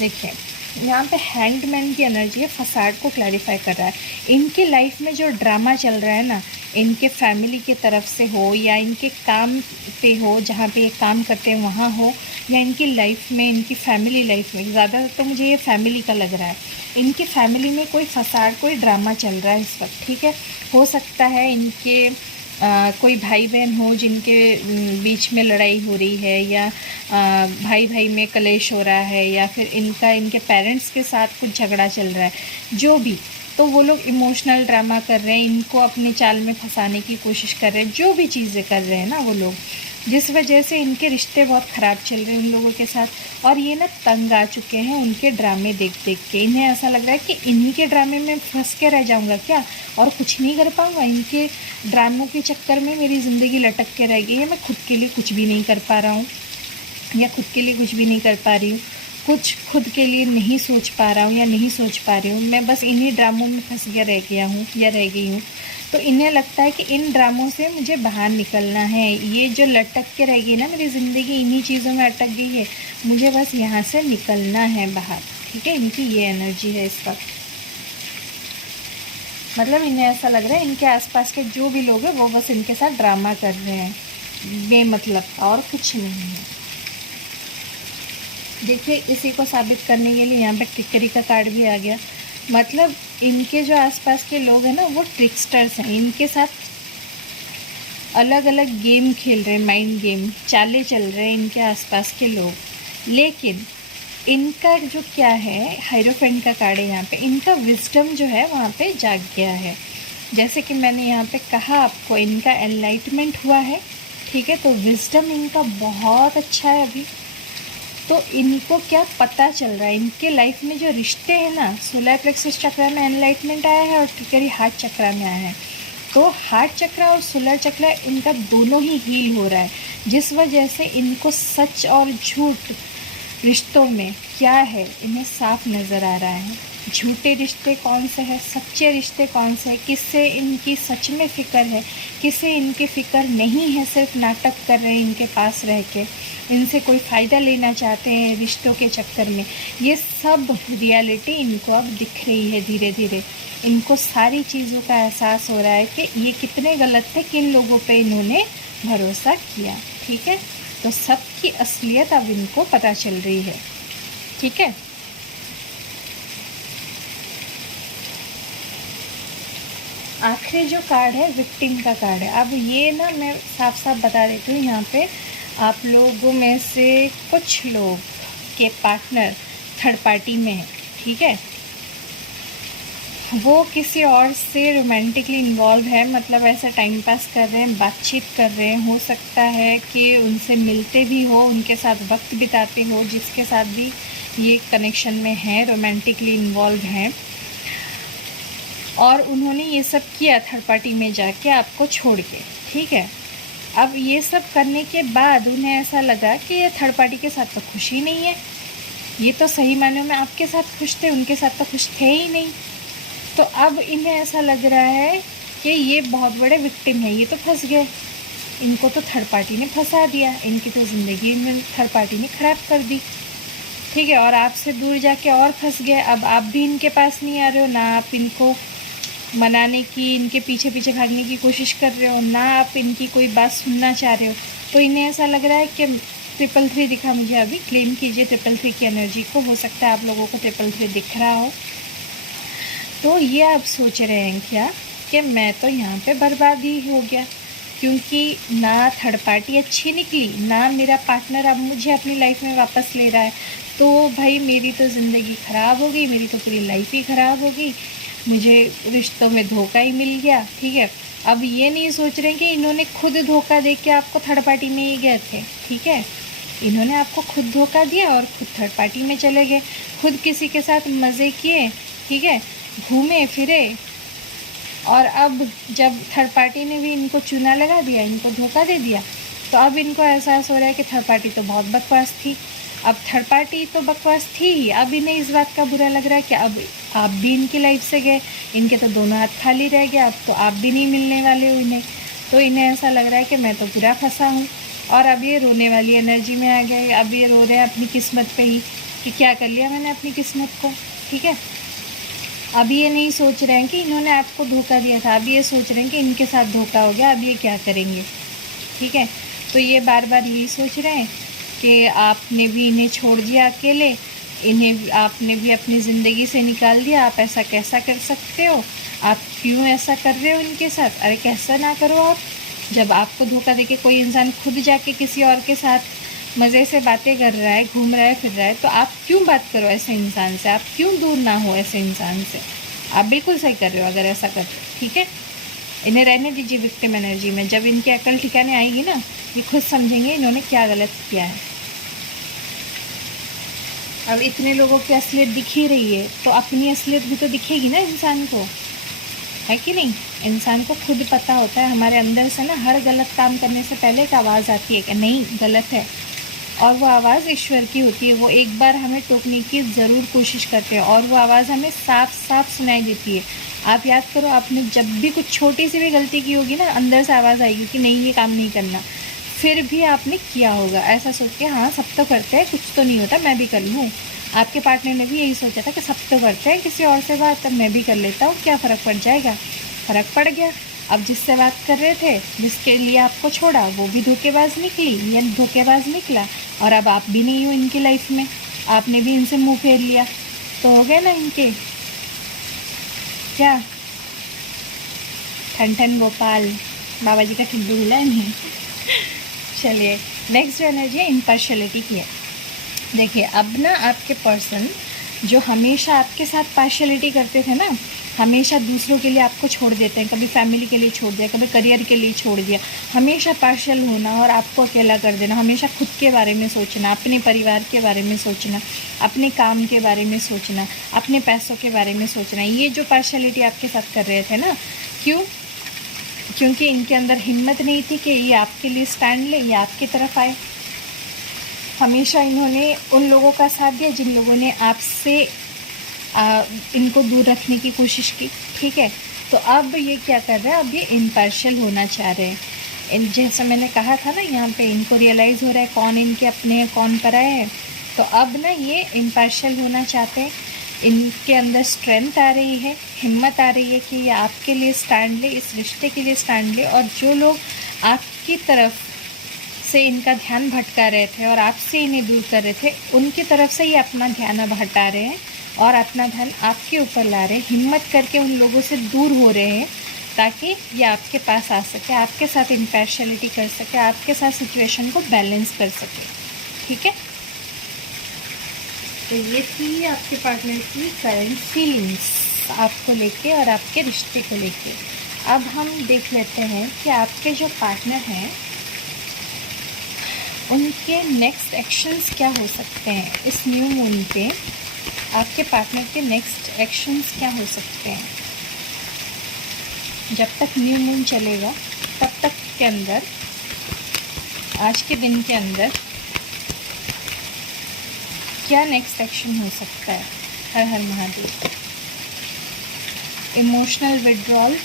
देखिए यहाँ पे हैंग्डमैन की एनर्जी है, फसाड को क्लैरिफाई कर रहा है। इनकी लाइफ में जो ड्रामा चल रहा है ना, इनके फैमिली की तरफ से हो या इनके काम पे हो, जहाँ पे ये काम करते हैं वहाँ हो, या इनकी लाइफ में, इनकी फैमिली लाइफ में, ज़्यादातर तो मुझे ये फैमिली का लग रहा है। इनकी फैमिली में कोई फसाड, कोई ड्रामा चल रहा है इस वक्त। ठीक है, हो सकता है इनके कोई भाई बहन हो जिनके बीच में लड़ाई हो रही है, या भाई भाई में कलेश हो रहा है, या फिर इनके पेरेंट्स के साथ कुछ झगड़ा चल रहा है, जो भी, तो वो लोग इमोशनल ड्रामा कर रहे हैं, इनको अपने चाल में फंसाने की कोशिश कर रहे हैं, जो भी चीज़ें कर रहे हैं ना वो लोग, जिस वजह से इनके रिश्ते बहुत ख़राब चल रहे हैं उन लोगों के साथ। और ये ना तंग आ चुके हैं उनके ड्रामे देख देख के। इन्हें ऐसा लग रहा है कि इन्हीं के ड्रामे में फंस के रह जाऊंगा क्या, और कुछ नहीं कर पाऊंगा। इनके ड्रामों के चक्कर में मेरी ज़िंदगी लटक के रह गई है, मैं खुद के लिए कुछ भी नहीं कर पा रहा हूँ, या खुद के लिए कुछ भी नहीं कर पा रही हूँ, कुछ खुद के लिए नहीं सोच पा रहा हूँ या नहीं सोच पा रही हूँ। मैं बस इन्हीं ड्रामों में फंस गया रह गया हूँ या रह गई हूँ। तो इन्हें लगता है कि इन ड्रामों से मुझे बाहर निकलना है। ये जो लटक के रह गई ना मेरी ज़िंदगी, इन्हीं चीज़ों में अटक गई है, मुझे बस यहाँ से निकलना है बाहर। ठीक है, इनकी ये एनर्जी है इस वक्त। मतलब इन्हें ऐसा लग रहा है इनके आसपास के जो भी लोग हैं वो बस इनके साथ ड्रामा कर रहे हैं बेमतलब, और कुछ नहीं है। देखिए, इसी को साबित करने के लिए यहाँ पे टिक्करी का कार्ड भी आ गया। मतलब इनके जो आसपास के लोग हैं ना वो ट्रिक्स्टर्स हैं, इनके साथ अलग अलग गेम खेल रहे हैं, माइंड गेम, चालें चल रहे हैं इनके आसपास के लोग। लेकिन इनका जो क्या है, हायरोफेंट का कार्ड है यहाँ पे, इनका विजडम जो है वहाँ पे जाग गया है। जैसे कि मैंने यहाँ पे कहा आपको, इनका एनलाइटमेंट हुआ है। ठीक है, तो विजडम इनका बहुत अच्छा है अभी। तो इनको क्या पता चल रहा है, इनके लाइफ में जो रिश्ते हैं ना, सोलर प्लेक्सस चक्र में एनलाइटमेंट आया है और टिक्करी हार्ट चक्र में आया है। तो हार्ट चक्र और सोलर चक्र इनका दोनों ही हील हो रहा है, जिस वजह से इनको सच और झूठ रिश्तों में क्या है इन्हें साफ नज़र आ रहा है। झूठे रिश्ते कौन से हैं, सच्चे रिश्ते कौन से हैं, किससे इनकी सच में फ़िक्र है, किससे इनकी फ़िक्र नहीं है, सिर्फ नाटक कर रहे हैं इनके पास रह के, इनसे कोई फ़ायदा लेना चाहते हैं रिश्तों के चक्कर में। ये सब रियलिटी इनको अब दिख रही है धीरे धीरे। इनको सारी चीज़ों का एहसास हो रहा है कि ये कितने गलत थे, किन लोगों पे इन्होंने भरोसा किया। ठीक है, तो सबकी असलियत अब इनको पता चल रही है। ठीक है, आखिरी जो कार्ड है विक्टिम का कार्ड है। अब ये ना मैं साफ साफ बता देती हूँ, यहाँ पे आप लोगों में से कुछ लोग के पार्टनर थर्ड पार्टी में है। ठीक है, वो किसी और से रोमांटिकली इन्वॉल्व है, मतलब ऐसा टाइम पास कर रहे हैं, बातचीत कर रहे हैं। हो सकता है कि उनसे मिलते भी हो, उनके साथ वक्त बिताते हो, जिसके साथ भी ये कनेक्शन में है, रोमांटिकली इन्वॉल्व हैं, और उन्होंने ये सब किया थर्ड पार्टी में जाके आपको छोड़ के। ठीक है, अब ये सब करने के बाद उन्हें ऐसा लगा कि ये थर्ड पार्टी के साथ तो खुश ही नहीं है, ये तो सही मायनों में आपके साथ खुश थे, उनके साथ तो खुश थे ही नहीं। तो अब इन्हें ऐसा लग रहा है कि ये बहुत बड़े विक्टिम है, ये तो फंस गए, इनको तो थर्ड पार्टी ने फंसा दिया, इनकी तो ज़िंदगी में थर्ड पार्टी ने ख़राब कर दी। ठीक है, और आपसे दूर जाके और फंस गए। अब आप भी इनके पास नहीं आ रहे हो, ना आप इनको मनाने की, इनके पीछे पीछे भागने की कोशिश कर रहे हो, ना आप इनकी कोई बात सुनना चाह रहे हो। तो इन्हें ऐसा लग रहा है कि 333 दिखा मुझे, अभी क्लेम कीजिए 333 की एनर्जी को। हो सकता है आप लोगों को 333 दिख रहा हो। तो ये आप सोच रहे हैं क्या कि मैं तो यहाँ पे बर्बाद ही हो गया, क्योंकि ना थर्ड पार्टी अच्छी निकली, ना मेरा पार्टनर अब मुझे अपनी लाइफ में वापस ले रहा है, तो भाई मेरी तो ज़िंदगी ख़राब हो गई, मेरी तो पूरी लाइफ ही ख़राब हो गई, मुझे रिश्तों में धोखा ही मिल गया। ठीक है, अब ये नहीं सोच रहे कि इन्होंने खुद धोखा दे के आपको थर्ड पार्टी में ही गए थे। ठीक है, इन्होंने आपको खुद धोखा दिया और खुद थर्ड पार्टी में चले गए, खुद किसी के साथ मज़े किए। ठीक है, घूमे फिरे, और अब जब थर्ड पार्टी ने भी इनको चूना लगा दिया, इनको धोखा दे दिया, तो अब इनको एहसास हो रहा है कि थर्ड पार्टी तो बहुत बकवास थी। अब थर्ड पार्टी तो बकवास थी ही, अब इन्हें इस बात का बुरा लग रहा है कि अब आप भी इनकी लाइफ से गए, इनके तो दोनों हाथ खाली रह गए, अब तो आप भी नहीं मिलने वाले हो इन्हें। तो इन्हें ऐसा लग रहा है कि मैं तो पूरा फंसा हूँ, और अब ये रोने वाली एनर्जी में आ गए। अब ये रो रहे हैं अपनी किस्मत पे ही कि क्या कर लिया मैंने अपनी किस्मत को। ठीक है, अब ये नहीं सोच रहे हैं कि इन्होंने आपको धोखा दिया था, अब ये सोच रहे हैं कि इनके साथ धोखा हो गया, अब ये क्या करेंगे। ठीक है, तो ये बार बार यही सोच रहे हैं कि आपने भी इन्हें छोड़ दिया अकेले, इन्हें आपने भी अपनी ज़िंदगी से निकाल दिया, आप ऐसा कैसा कर सकते हो, आप क्यों ऐसा कर रहे हो इनके साथ, अरे कैसा ना करो आप, जब आपको धोखा देके कोई इंसान खुद जाके किसी और के साथ मज़े से बातें कर रहा है, घूम रहा है, फिर रहा है, तो आप क्यों बात करो ऐसे इंसान से? आप क्यों दूर ना हो ऐसे इंसान से? आप बिल्कुल सही कर रहे हो अगर ऐसा कर रहे हो, ठीक है। इन्हें रहने दीजिए विक्टिम एनर्जी में। जब इनकी अकल ठिकाने आएगी ना, ये खुद समझेंगे इन्होंने क्या गलत किया है। अब इतने लोगों की असलियत दिख ही रही है, तो अपनी असलियत भी तो दिखेगी ना इंसान को, है कि नहीं? इंसान को खुद पता होता है, हमारे अंदर से ना हर गलत काम करने से पहले एक आवाज़ आती है कि नहीं गलत है, और वो आवाज़ ईश्वर की होती है। वो एक बार हमें टोकने की ज़रूर कोशिश करते हैं और वो आवाज़ हमें साफ साफ सुनाई देती है। आप याद करो, आपने जब भी कुछ छोटी सी भी गलती की होगी ना, अंदर से आवाज़ आएगी कि नहीं ये काम नहीं करना, फिर भी आपने किया होगा ऐसा सोच के, हाँ सब तो करते हैं, कुछ तो नहीं होता, मैं भी कर लूँ। आपके पार्टनर ने भी यही सोचा था कि सब तो करते हैं किसी और से बात, तब मैं भी कर लेता हूँ, क्या फ़र्क पड़ जाएगा। फ़र्क पड़ गया। अब जिससे बात कर रहे थे, जिसके लिए आपको छोड़ा, वो भी धोखेबाज निकली, ये धोखेबाज निकला, और अब आप भी नहीं हो इनकी लाइफ में, आपने भी इनसे मुंह फेर लिया, तो हो गए ना इनके क्या ठन ठन गोपाल, बाबा जी का ठुड्डू हिला नहीं। चलिए, नेक्स्ट जो एनर्जी है इम्पार्शियलिटी की है। देखिए, अब ना आपके पर्सन जो हमेशा आपके साथ पार्शियलिटी करते थे ना, हमेशा दूसरों के लिए आपको छोड़ देते हैं, कभी फैमिली के लिए छोड़ दिया, कभी करियर के लिए छोड़ दिया, हमेशा पार्शियल होना और आपको अकेला कर देना, हमेशा खुद के बारे में सोचना, अपने परिवार के बारे में सोचना, अपने काम के बारे में सोचना, अपने पैसों के बारे में सोचना, ये जो पार्शियलिटी आपके साथ कर रहे थे ना, क्यों? क्योंकि इनके अंदर हिम्मत नहीं थी कि ये आपके लिए स्टैंड ले, ये आपकी तरफ आए। हमेशा इन्होंने उन लोगों का साथ दिया जिन लोगों ने आपसे इनको दूर रखने की कोशिश की, ठीक है। तो अब ये क्या कर रहे हैं, अब ये इम्पार्शियल होना चाह रहे हैं। जैसा मैंने कहा था ना, यहाँ पे इनको रियलाइज़ हो रहा है कौन इनके अपने हैं कौन पराए हैं, तो अब ना ये इम्पार्शियल होना चाहते हैं। इनके अंदर स्ट्रेंथ आ रही है, हिम्मत आ रही है कि ये आपके लिए स्टैंड ले, इस रिश्ते के लिए स्टैंड ले, और जो लोग आपकी तरफ से इनका ध्यान भटका रहे थे और आपसे इन्हें दूर कर रहे थे, उनकी तरफ से ये अपना ध्यान अब हटा रहे हैं और अपना ध्यान आपके ऊपर ला रहे हैं। हिम्मत करके उन लोगों से दूर हो रहे हैं ताकि ये आपके पास आ सके, आपके साथ इम्पार्शियलिटी कर सके, आपके साथ सिचुएशन को बैलेंस कर सके, ठीक है। तो ये थी आपके पार्टनर की करंट फीलिंग्स आपको लेके और आपके रिश्ते को लेके। अब हम देख लेते हैं कि आपके जो पार्टनर हैं उनके नेक्स्ट एक्शंस क्या हो सकते हैं। इस न्यू मून पे आपके पार्टनर के नेक्स्ट एक्शंस क्या हो सकते हैं। जब तक न्यू मून चलेगा तब तक के अंदर, आज के दिन के अंदर क्या नेक्स्ट एक्शन हो सकता है। हर हर Mahadev. Emotional withdrawal,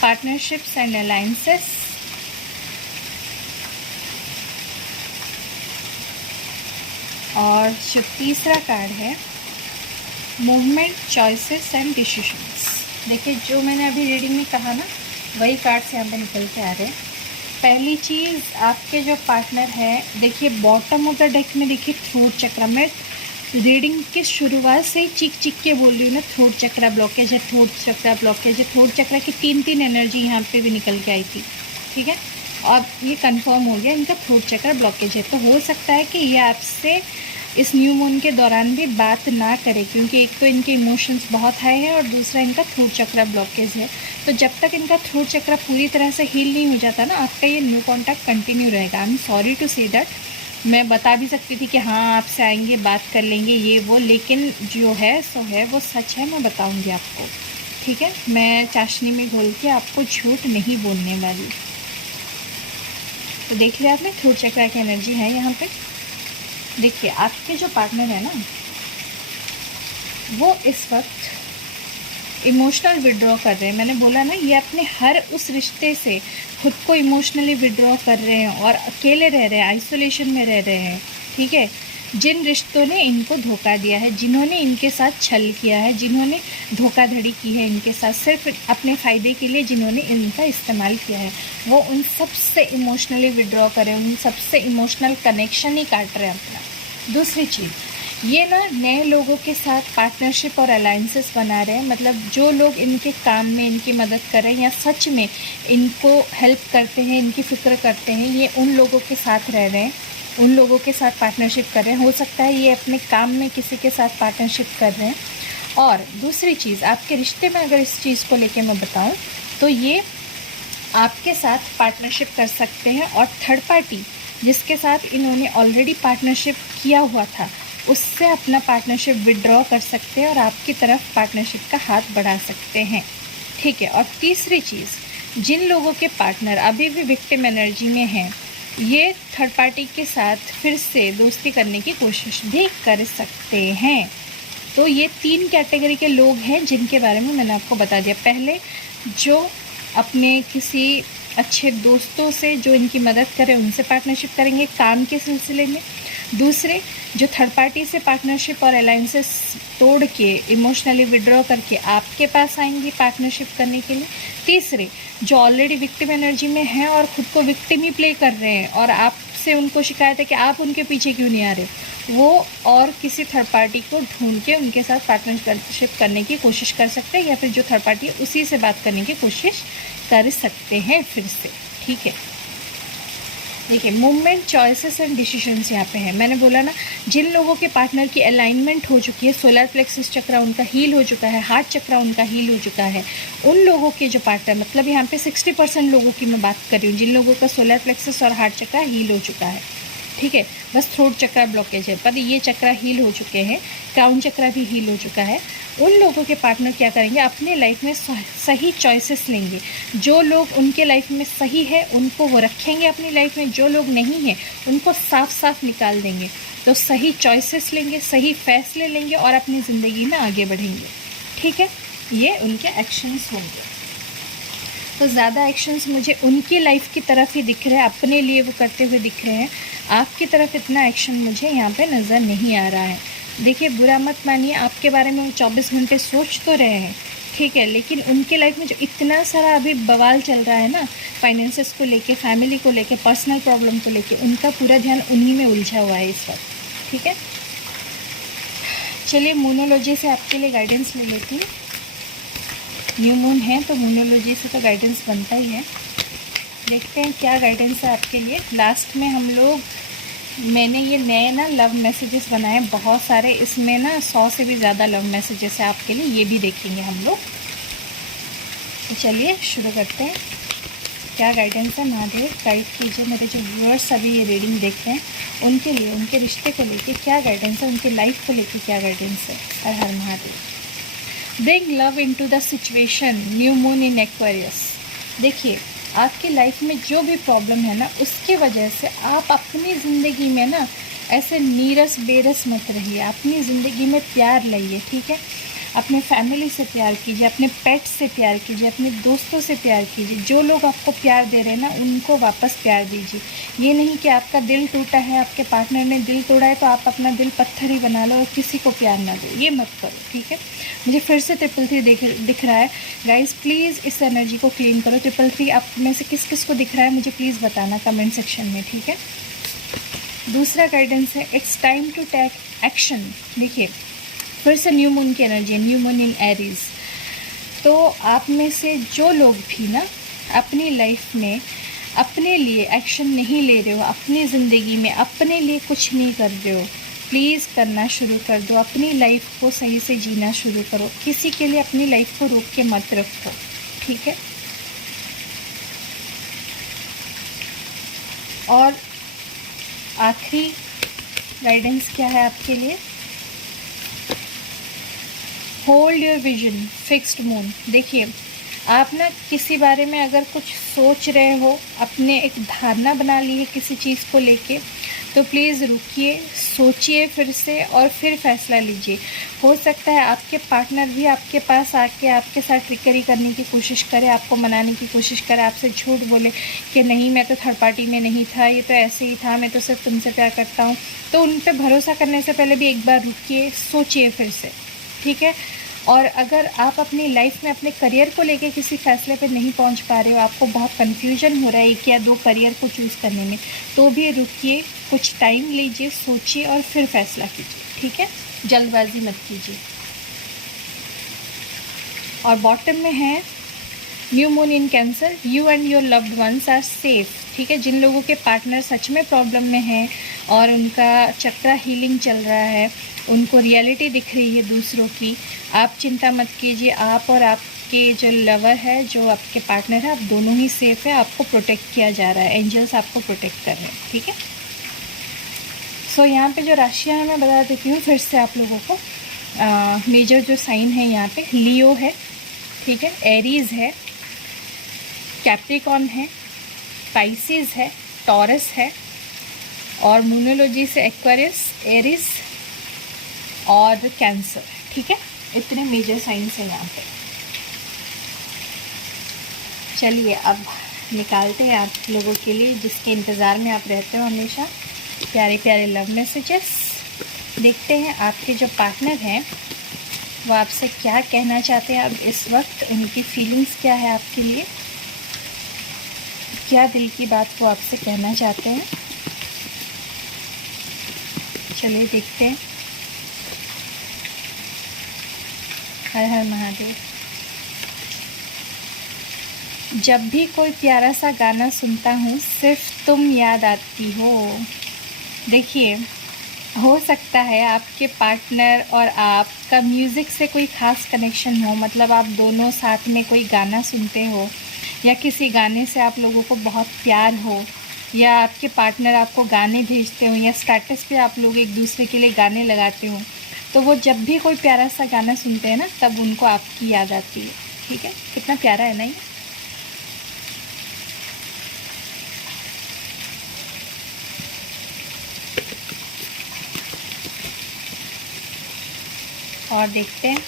partnerships and alliances, और जो तीसरा कार्ड है मूवमेंट, चॉइसेस एंड डिसीशंस। देखिए, जो मैंने अभी रीडिंग में कहा ना, वही कार्ड्स यहाँ पे निकल के आ रहे हैं। पहली चीज़, आपके जो पार्टनर है, देखिए बॉटम ऑफ द डेक में देखिए थ्रोट चक्र में, रीडिंग की शुरुआत से ही चीख चीख के बोल रही हूँ ना, थ्रोट चक्र ब्लॉकेज है, थ्रोट चक्र ब्लॉकेज है। थ्रोट चक्र की तीन एनर्जी यहाँ पे भी निकल के आई थी, ठीक है। और ये कंफर्म हो गया इनका थ्रोट चक्र ब्लॉकेज है। तो हो सकता है कि ये आपसे इस न्यू मून के दौरान भी बात ना करे, क्योंकि एक तो इनके इमोशंस बहुत हाई है और दूसरा इनका थ्रोट चक्र ब्लॉकेज है। तो जब तक इनका थ्रोट चक्र पूरी तरह से हील नहीं हो जाता ना, आपका ये न्यू कॉन्टैक्ट कंटिन्यू रहेगा। I am sorry to say that. मैं बता भी सकती थी कि हाँ आपसे आएंगे, बात कर लेंगे, ये वो, लेकिन जो है सो है, वो सच है, मैं बताऊंगी आपको, ठीक है। मैं चाशनी में घोल के आपको झूठ नहीं बोलने वाली। तो देख लिया आपने, थ्रोट चक्र की एनर्जी है यहाँ पे। देखिए, आपके जो पार्टनर है ना, वो इस वक्त इमोशनल विड्रॉ कर रहे हैं। मैंने बोला ना, ये अपने हर उस रिश्ते से खुद को इमोशनली विड्रॉ कर रहे हैं और अकेले रह रहे हैं, आइसोलेशन में रह रहे हैं, ठीक है। जिन रिश्तों ने इनको धोखा दिया है, जिन्होंने इनके साथ छल किया है, जिन्होंने धोखाधड़ी की है इनके साथ सिर्फ अपने फ़ायदे के लिए, जिन्होंने इनका इस्तेमाल किया है, वो उन सब से इमोशनली विड्रॉ करें, उन सब से इमोशनल कनेक्शन ही काट रहे हैं अपना। दूसरी चीज़, ये ना नए लोगों के साथ पार्टनरशिप और अलाइंसेस बना रहे हैं, मतलब जो लोग इनके काम में इनकी मदद कर रहे हैं या सच में इनको हेल्प करते हैं, इनकी फ़िक्र करते हैं, ये उन लोगों के साथ रह रहे हैं, उन लोगों के साथ पार्टनरशिप कर रहे हैं। हो सकता है ये अपने काम में किसी के साथ पार्टनरशिप कर रहे हैं। और दूसरी चीज़, आपके रिश्ते में अगर इस चीज़ को लेके मैं बताऊं तो ये आपके साथ पार्टनरशिप कर सकते हैं और थर्ड पार्टी जिसके साथ इन्होंने ऑलरेडी पार्टनरशिप किया हुआ था उससे अपना पार्टनरशिप विड्रॉ कर सकते हैं और आपकी तरफ पार्टनरशिप का हाथ बढ़ा सकते हैं, ठीक है। और तीसरी चीज़, जिन लोगों के पार्टनर अभी भी विक्टिम एनर्जी में हैं, ये थर्ड पार्टी के साथ फिर से दोस्ती करने की कोशिश भी कर सकते हैं। तो ये 3 कैटेगरी के लोग हैं जिनके बारे में मैंने आपको बता दिया। पहले, जो अपने किसी अच्छे दोस्तों से जो इनकी मदद करें उनसे पार्टनरशिप करेंगे काम के सिलसिले में। दूसरे, जो थर्ड पार्टी से पार्टनरशिप और अलाइंसेस तोड़ के इमोशनली विड्रॉ करके आपके पास आएंगी पार्टनरशिप करने के लिए। तीसरे, जो ऑलरेडी विक्टिम एनर्जी में हैं और ख़ुद को विक्टिम ही प्ले कर रहे हैं और आपसे उनको शिकायत है कि आप उनके पीछे क्यों नहीं आ रहे, वो और किसी थर्ड पार्टी को ढूंढ के उनके साथ पार्टनरशिप करने की कोशिश कर सकते हैं, या फिर जो थर्ड पार्टी है उसी से बात करने की कोशिश कर सकते हैं फिर से, ठीक है। देखिए, मूवमेंट, चॉइसेस एंड डिसीजंस यहाँ पे है। मैंने बोला ना, जिन लोगों के पार्टनर की अलाइनमेंट हो चुकी है, सोलर प्लेक्सस चक्रा उनका हील हो चुका है, हार्ट चक्रा उनका हील हो चुका है, उन लोगों के जो पार्टनर, मतलब यहाँ पे 60% लोगों की मैं बात कर रही हूँ जिन लोगों का सोलर प्लेक्सस और हार्ट चक्रा हील हो चुका है, ठीक है। बस थ्रोट चक्रा ब्लॉकेज है, पर ये चक्रा हील हो चुके हैं, क्राउन चक्रा भी हील हो चुका है। उन लोगों के पार्टनर क्या करेंगे, अपने लाइफ में सही चॉइसेस लेंगे। जो लोग उनके लाइफ में सही है उनको वो रखेंगे अपनी लाइफ में, जो लोग नहीं हैं उनको साफ साफ निकाल देंगे। तो सही चॉइसेस लेंगे, सही फैसले लेंगे और अपनी ज़िंदगी में आगे बढ़ेंगे, ठीक है। ये उनके एक्शंस होंगे। तो ज़्यादा एक्शंस मुझे उनकी लाइफ की तरफ ही दिख रहे हैं, अपने लिए वो करते हुए दिख रहे हैं। आपकी तरफ इतना एक्शन मुझे यहाँ पे नज़र नहीं आ रहा है। देखिए, बुरा मत मानिए, आपके बारे में वो 24 घंटे सोच तो रहे हैं, ठीक है, लेकिन उनके लाइफ में जो इतना सारा अभी बवाल चल रहा है ना, फाइनेंसेस को लेके, फैमिली को लेके, पर्सनल प्रॉब्लम को लेके, उनका पूरा ध्यान उन्हीं में उलझा हुआ है इस वक्त, ठीक है। चलिए, मूनोलॉजी से आपके लिए गाइडेंस ले लेती हूँ। न्यू मून है तो मूनोलॉजी से तो गाइडेंस बनता ही है। देखते हैं क्या गाइडेंस है आपके लिए। लास्ट में मैंने ये नए ना लव मैसेजेस बनाए बहुत सारे, इसमें ना 100 से भी ज़्यादा लव मैसेजेस है आपके लिए, ये भी देखेंगे हम लोग। तो चलिए शुरू करते हैं। क्या गाइडेंस है, महादेव गाइड कीजिए मेरे जो व्यूअर्स अभी ये रीडिंग देख रहे हैं उनके लिए, उनके रिश्ते को लेके क्या गाइडेंस है, उनके लाइफ को लेके क्या गाइडेंस है। हर हर Mahadev. Bring love into the situation, new moon in Aquarius. देखिए, आपकी लाइफ में जो भी प्रॉब्लम है ना, उसके वजह से आप अपनी ज़िंदगी में ना ऐसे नीरस बेरस मत रहिए। अपनी ज़िंदगी में प्यार लाइए, ठीक है। अपने फैमिली से प्यार कीजिए, अपने पेट से प्यार कीजिए, अपने दोस्तों से प्यार कीजिए। जो लोग आपको प्यार दे रहे हैं ना, उनको वापस प्यार दीजिए। ये नहीं कि आपका दिल टूटा है, आपके पार्टनर ने दिल तोड़ा है तो आप अपना दिल पत्थर ही बना लो और किसी को प्यार ना दो, ये मत करो, ठीक है। मुझे फिर से 333 दिख रहा है। गाइस प्लीज़ इस एनर्जी को क्लीन करो। 333 आप में से किस किस को दिख रहा है मुझे प्लीज़ बताना कमेंट सेक्शन में, ठीक है। दूसरा गाइडेंस है, it's time to take action. देखिए, फिर से न्यू मून की एनर्जी है, न्यू मून इन एरीज। तो आप में से जो लोग भी ना अपनी लाइफ में अपने लिए एक्शन नहीं ले रहे हो, अपनी ज़िंदगी में अपने लिए कुछ नहीं कर रहे हो, प्लीज़ करना शुरू कर दो। अपनी लाइफ को सही से जीना शुरू करो। किसी के लिए अपनी लाइफ को रोक के मत रखो, ठीक है। और आखिरी गाइडेंस क्या है आपके लिए, hold your vision, fixed moon. देखिए, आप ना किसी बारे में अगर कुछ सोच रहे हो, अपने एक धारणा बना ली है किसी चीज़ को लेके, तो प्लीज़ रुकिए, सोचिए फिर से और फिर फ़ैसला लीजिए। हो सकता है आपके पार्टनर भी आपके पास आके आपके साथ ट्रिकरी करने की कोशिश करे, आपको मनाने की कोशिश करे, आपसे झूठ बोले कि नहीं मैं तो थर्ड पार्टी में नहीं था, ये तो ऐसे ही था, मैं तो सिर्फ तुमसे प्यार करता हूँ। तो उन पर भरोसा करने से पहले भी एक बार रुकिए, सोचिए फिर से, ठीक है। और अगर आप अपनी लाइफ में अपने करियर को लेके किसी फ़ैसले पे नहीं पहुंच पा रहे हो, आपको बहुत कन्फ्यूजन हो रहा है एक या दो करियर को चूज़ करने में, तो भी रुकिए, कुछ टाइम लीजिए, सोचिए और फिर फ़ैसला कीजिए, ठीक है। जल्दबाजी मत कीजिए। और बॉटम में है new moon in Cancer, you and your loved ones are safe, ठीक है। जिन लोगों के पार्टनर सच में प्रॉब्लम में हैं और उनका चक्रा हीलिंग चल रहा है, उनको रियलिटी दिख रही है दूसरों की, आप चिंता मत कीजिए। आप और आपके जो लवर है, जो आपके पार्टनर है, आप दोनों ही सेफ़ है, आपको प्रोटेक्ट किया जा रहा है, एंजल्स आपको प्रोटेक्ट कर रहे हैं, ठीक है। सो यहाँ पे जो राशियाँ हैं मैं बता देती हूँ फिर से आप लोगों को। मेजर जो साइन है यहाँ पे लियो है, ठीक है, एरीज़ है, कैप्रिकॉन है, पाइसिस है, टॉरस है, और मूनोलॉजी से एक्वेरियस, एरीज और कैंसर, ठीक है। इतने मेजर साइंस हैं यहाँ पे। चलिए अब निकालते हैं आप लोगों के लिए, जिसके इंतज़ार में आप रहते हो हमेशा, प्यारे प्यारे लव मैसेजेस। देखते हैं आपके जो पार्टनर हैं वो आपसे क्या कहना चाहते हैं अब इस वक्त, उनकी फीलिंग्स क्या है आपके लिए, क्या दिल की बात वो आपसे कहना चाहते हैं। चलिए देखते हैं। हर हर महादेव। जब भी कोई प्यारा सा गाना सुनता हूँ सिर्फ तुम याद आती हो। देखिए, हो सकता है आपके पार्टनर और आपका म्यूज़िक से कोई ख़ास कनेक्शन हो, मतलब आप दोनों साथ में कोई गाना सुनते हो, या किसी गाने से आप लोगों को बहुत प्यार हो, या आपके पार्टनर आपको गाने भेजते हो, या स्टेटस पे आप लोग एक दूसरे के लिए गाने लगाते हो, तो वो जब भी कोई प्यारा सा गाना सुनते हैं ना, तब उनको आपकी याद आती है, ठीक है। कितना प्यारा है ना ये। और देखते हैं।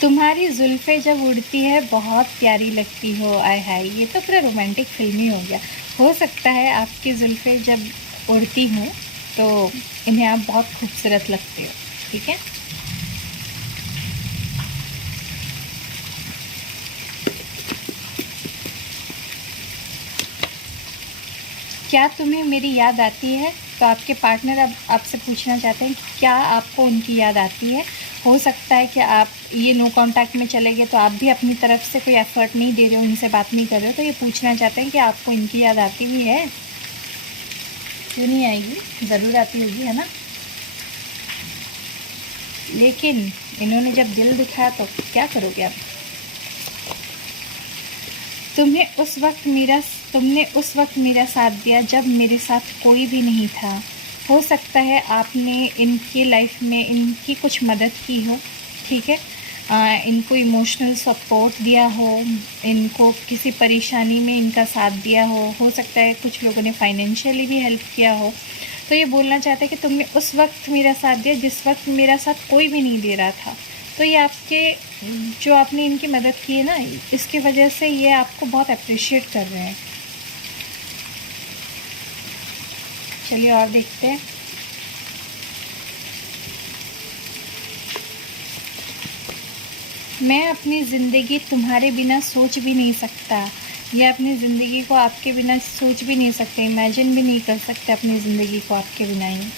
तुम्हारी जुल्फ़ें जब उड़ती है बहुत प्यारी लगती हो, आय हाय, ये तो पूरा रोमांटिक फिल्म ही हो गया। हो सकता है आपकी जुल्फ़ें जब उड़ती हों तो इन्हें आप बहुत खूबसूरत लगते हो, ठीक है। क्या तुम्हें मेरी याद आती है? तो आपके पार्टनर अब आपसे पूछना चाहते हैं क्या आपको उनकी याद आती है। हो सकता है कि आप ये नो कांटेक्ट में चले गए तो आप भी अपनी तरफ से कोई एफ़र्ट नहीं दे रहे हो, उनसे बात नहीं कर रहे हो, तो ये पूछना चाहते हैं कि आपको इनकी याद आती भी है। क्यों नहीं आएगी, ज़रूर आती होगी, है ना। लेकिन इन्होंने जब दिल दिखाया तो क्या करोगे आप। तुमने उस वक्त मेरा साथ दिया जब मेरे साथ कोई भी नहीं था। हो सकता है आपने इनकी लाइफ में इनकी कुछ मदद की हो, ठीक है। इनको इमोशनल सपोर्ट दिया हो, इनको किसी परेशानी में इनका साथ दिया हो सकता है कुछ लोगों ने फाइनेंशियली भी हेल्प किया हो। तो ये बोलना चाहते हैं कि तुमने उस वक्त मेरा साथ दिया जिस वक्त मेरा साथ कोई भी नहीं दे रहा था। तो ये आपके जो आपने इनकी मदद की है ना, इसकी वजह से ये आपको बहुत अप्रिशिएट कर रहे हैं। चलिए और देखते हैं। मैं अपनी ज़िंदगी तुम्हारे बिना सोच भी नहीं सकता, या अपनी ज़िंदगी को आपके बिना सोच भी नहीं सकते, इमेजिन भी नहीं कर सकते अपनी ज़िंदगी को आपके बिना ही।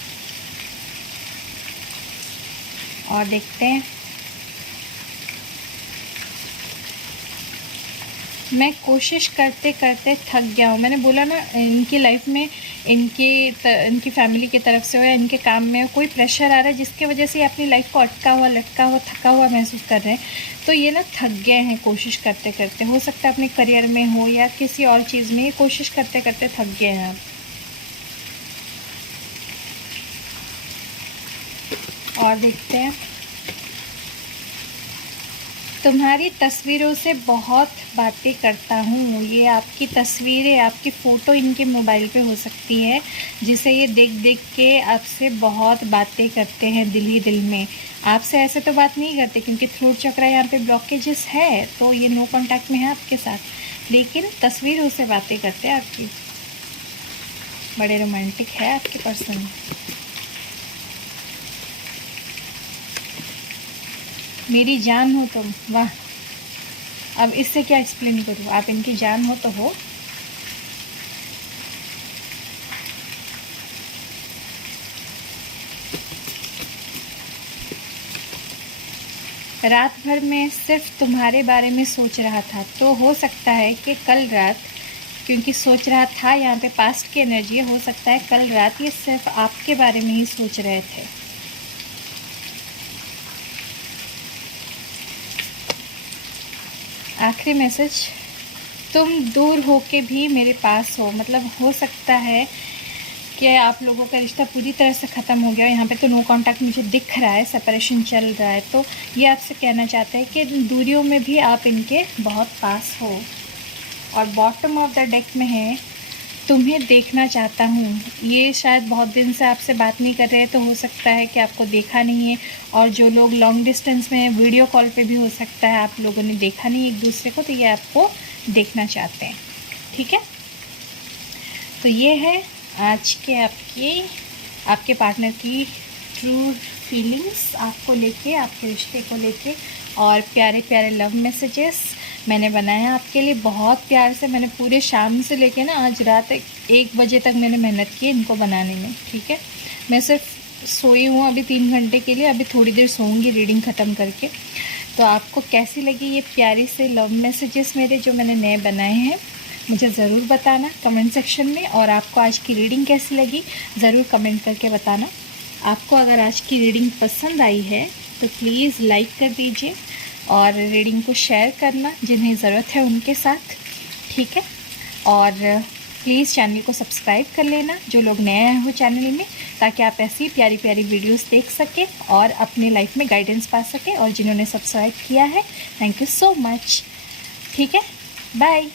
और देखते हैं। मैं कोशिश करते करते थक गया हूँ। मैंने बोला ना, इनकी लाइफ में इनकी फैमिली की तरफ से हो या इनके काम में कोई प्रेशर आ रहा है जिसकी वजह से ये अपनी लाइफ को अटका हुआ, लटका हुआ, थका हुआ महसूस कर रहे हैं। तो ये ना थक गए हैं कोशिश करते करते। हो सकता है अपने करियर में हो या किसी और चीज़ में, ये कोशिश करते करते थक गए हैं अब। और देखते हैं। तुम्हारी तस्वीरों से बहुत बातें करता हूँ। ये आपकी तस्वीरें, आपकी फ़ोटो इनके मोबाइल पे हो सकती है, जिसे ये देख देख के आपसे बहुत बातें करते हैं दिल ही दिल में। आपसे ऐसे तो बात नहीं करते क्योंकि थ्रोट चक्रा यहाँ पे ब्लॉकेजेस है, तो ये नो कांटेक्ट में है आपके साथ, लेकिन तस्वीरों से बातें करते हैं आपकी। बड़े रोमांटिक है आपके पर्सन। मेरी जान हो तुम, वाह। अब इससे क्या एक्सप्लेन करूँ, आप इनकी जान हो तो हो। रात भर में सिर्फ तुम्हारे बारे में सोच रहा था, तो हो सकता है कि कल रात, क्योंकि सोच रहा था यहाँ पे पास्ट की एनर्जी है, हो सकता है कल रात ये सिर्फ आपके बारे में ही सोच रहे थे। आखिरी मैसेज, तुम दूर हो के भी मेरे पास हो। मतलब हो सकता है कि आप लोगों का रिश्ता पूरी तरह से ख़त्म हो गया। यहाँ पे तो नो कांटेक्ट मुझे दिख रहा है, सेपरेशन चल रहा है, तो ये आपसे कहना चाहते हैं कि दूरियों में भी आप इनके बहुत पास हो। और बॉटम ऑफ द डेक में है, तुम्हें देखना चाहता हूँ। ये शायद बहुत दिन से आपसे बात नहीं कर रहे, तो हो सकता है कि आपको देखा नहीं है। और जो लोग लॉन्ग डिस्टेंस में हैं, वीडियो कॉल पे भी हो सकता है आप लोगों ने देखा नहीं एक दूसरे को, तो ये आपको देखना चाहते हैं। ठीक है, तो ये है आज के आपके पार्टनर की ट्रू फीलिंग्स आपको लेके, आपके रिश्ते को लेके, और प्यारे प्यारे लव मैसेजेस मैंने बनाया आपके लिए बहुत प्यार से। मैंने पूरे शाम से लेके ना आज रात 1 बजे तक मैंने मेहनत की इनको बनाने में। ठीक है, मैं सिर्फ सोई हूँ अभी 3 घंटे के लिए, अभी थोड़ी देर सोऊंगी रीडिंग ख़त्म करके। तो आपको कैसी लगी ये प्यारी से लव मैसेजेस मेरे जो मैंने नए बनाए हैं, मुझे ज़रूर बताना कमेंट सेक्शन में। और आपको आज की रीडिंग कैसी लगी ज़रूर कमेंट करके बताना। आपको अगर आज की रीडिंग पसंद आई है तो प्लीज़ लाइक कर दीजिए और रीडिंग को शेयर करना जिन्हें ज़रूरत है उनके साथ। ठीक है, और प्लीज़ चैनल को सब्सक्राइब कर लेना जो लोग नए आए हो चैनल में, ताकि आप ऐसी प्यारी प्यारी वीडियोस देख सकें और अपने लाइफ में गाइडेंस पा सकें। और जिन्होंने सब्सक्राइब किया है, थैंक यू सो मच। ठीक है, बाय।